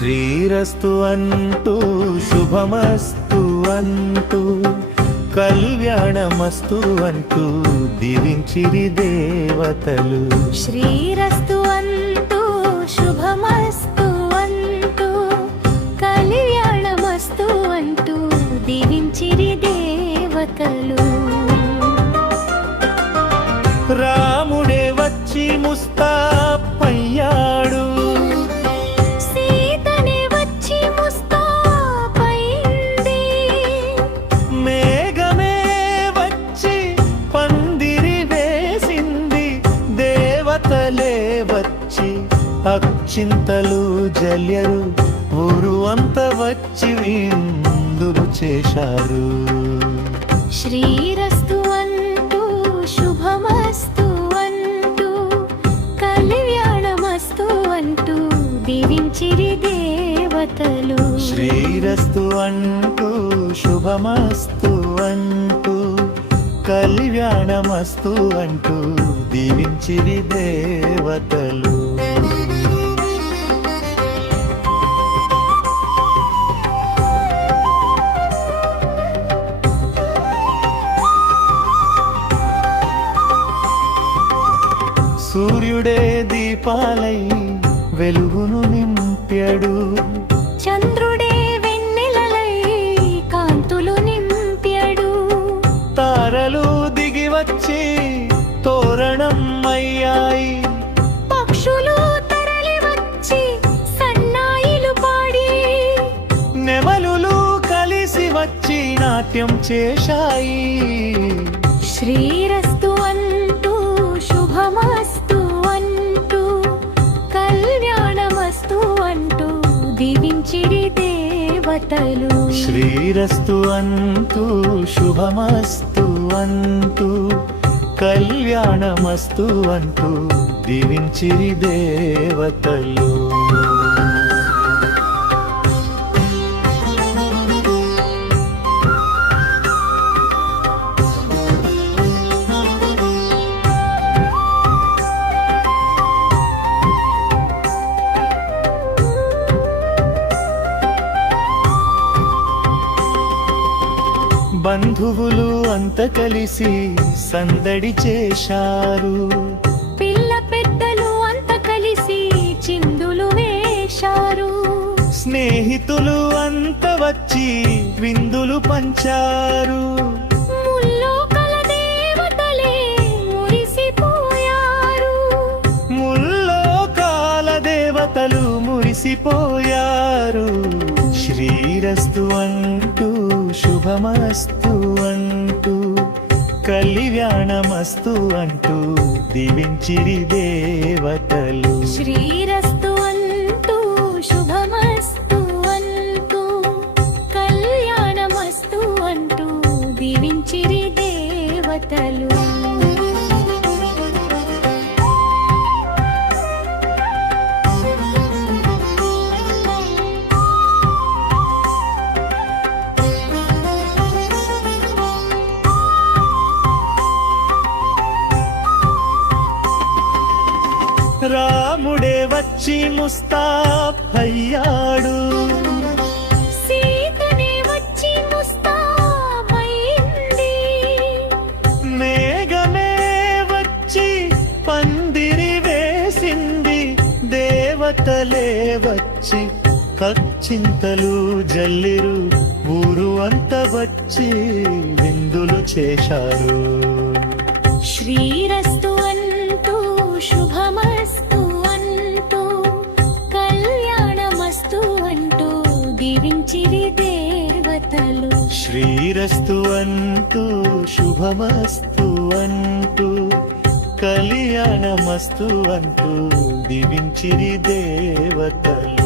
శ్రీరస్తు అంటూ శుభమస్తు అంటూ కళ్యాణమస్తు అంటూ దీవించిరి దేవతలు. శ్రీరస్తు అంటూ శుభమస్తు అంటూ కళ్యాణమస్తు అంటూ దీవించిరి దేవతలు. రాముడే వచ్చి ముస్తాపయ్యాడు, సీతనే వచ్చి ముస్తాపైంది. మేఘమే వచ్చి పందిరి వేసింది, దేవతలే వచ్చి అక్షింతలు జల్యరు, ఊరు అంత వచ్చి విందులు చేశారు. శ్రీరస్తు అంటూ శుభమస్తు అంటూ కళ్యాణమస్తు అంటూ దీవించిరి దేవతలు. శ్రీరస్తు అంటూ శుభమస్తు అంటూ కళ్యాణమస్తు అంటూ దీవించిరి దేవతలు. సూర్యుడే దీపాలై వెలుగును నింప్యాడు, చంద్రుడే వెన్నెలలై కాంతులు నింప్యాడు. తారలు దిగి వచ్చి తోరణం అయ్యాయి, పక్షులు తరలి వచ్చి సన్నాయిలు పాడి, నెమలులు కలిసి వచ్చి నాట్యం చేశాయి. శ్రీరస్తు అంటూ శుభమస్తు అంటూ కళ్యాణమస్తు అంటూ దీవించిరి దేవతలు. శ్రీరస్తు అంటూ శుభమస్తు అంటూ కళ్యాణమస్తు అంటూ దీవించిరి దేవతలు. బంధువులు అంత కలిసి సందడి చేశారు, పిల్ల పెద్దలు అంత కలిసి చిందులు వేశారు. స్నేహితులు అంత వచ్చి విందులు పంచారు, ముల్లోకల దేవతలే మురిసిపోయారు. ముల్లోకాల దేవతలు మురిసిపోయారు. శ్రీరస్తు అంటూ శుభమస్తు అంటూ కళ్యాణమస్తు అంటూ దీవించిరి దేవతలు. శ్రీరస్తు అంటూ శుభమస్తు అంటూ కళ్యాణమస్తు అంటూ దీవించిరి దేవతలు. రాముడే వచ్చి ముస్తాపయ్యాడు, సీతనే వచ్చి ముస్తాబైంది. మేఘమే వచ్చి పందిరి వేసింది, దేవతలే వచ్చి కచ్చింతలు జల్లిరు, ఊరు అంత వచ్చి విందులు చేశారు. శ్రీరస్తు అంటూ శుభమస్తు అంటూ కళ్యాణమస్తు అంటూ దీవించిరి దేవతలు. శ్రీరస్తు అంటూ శుభమస్తు అంటూ కళ్యాణమస్తు అంటూ దీవించిరి దేవతలు.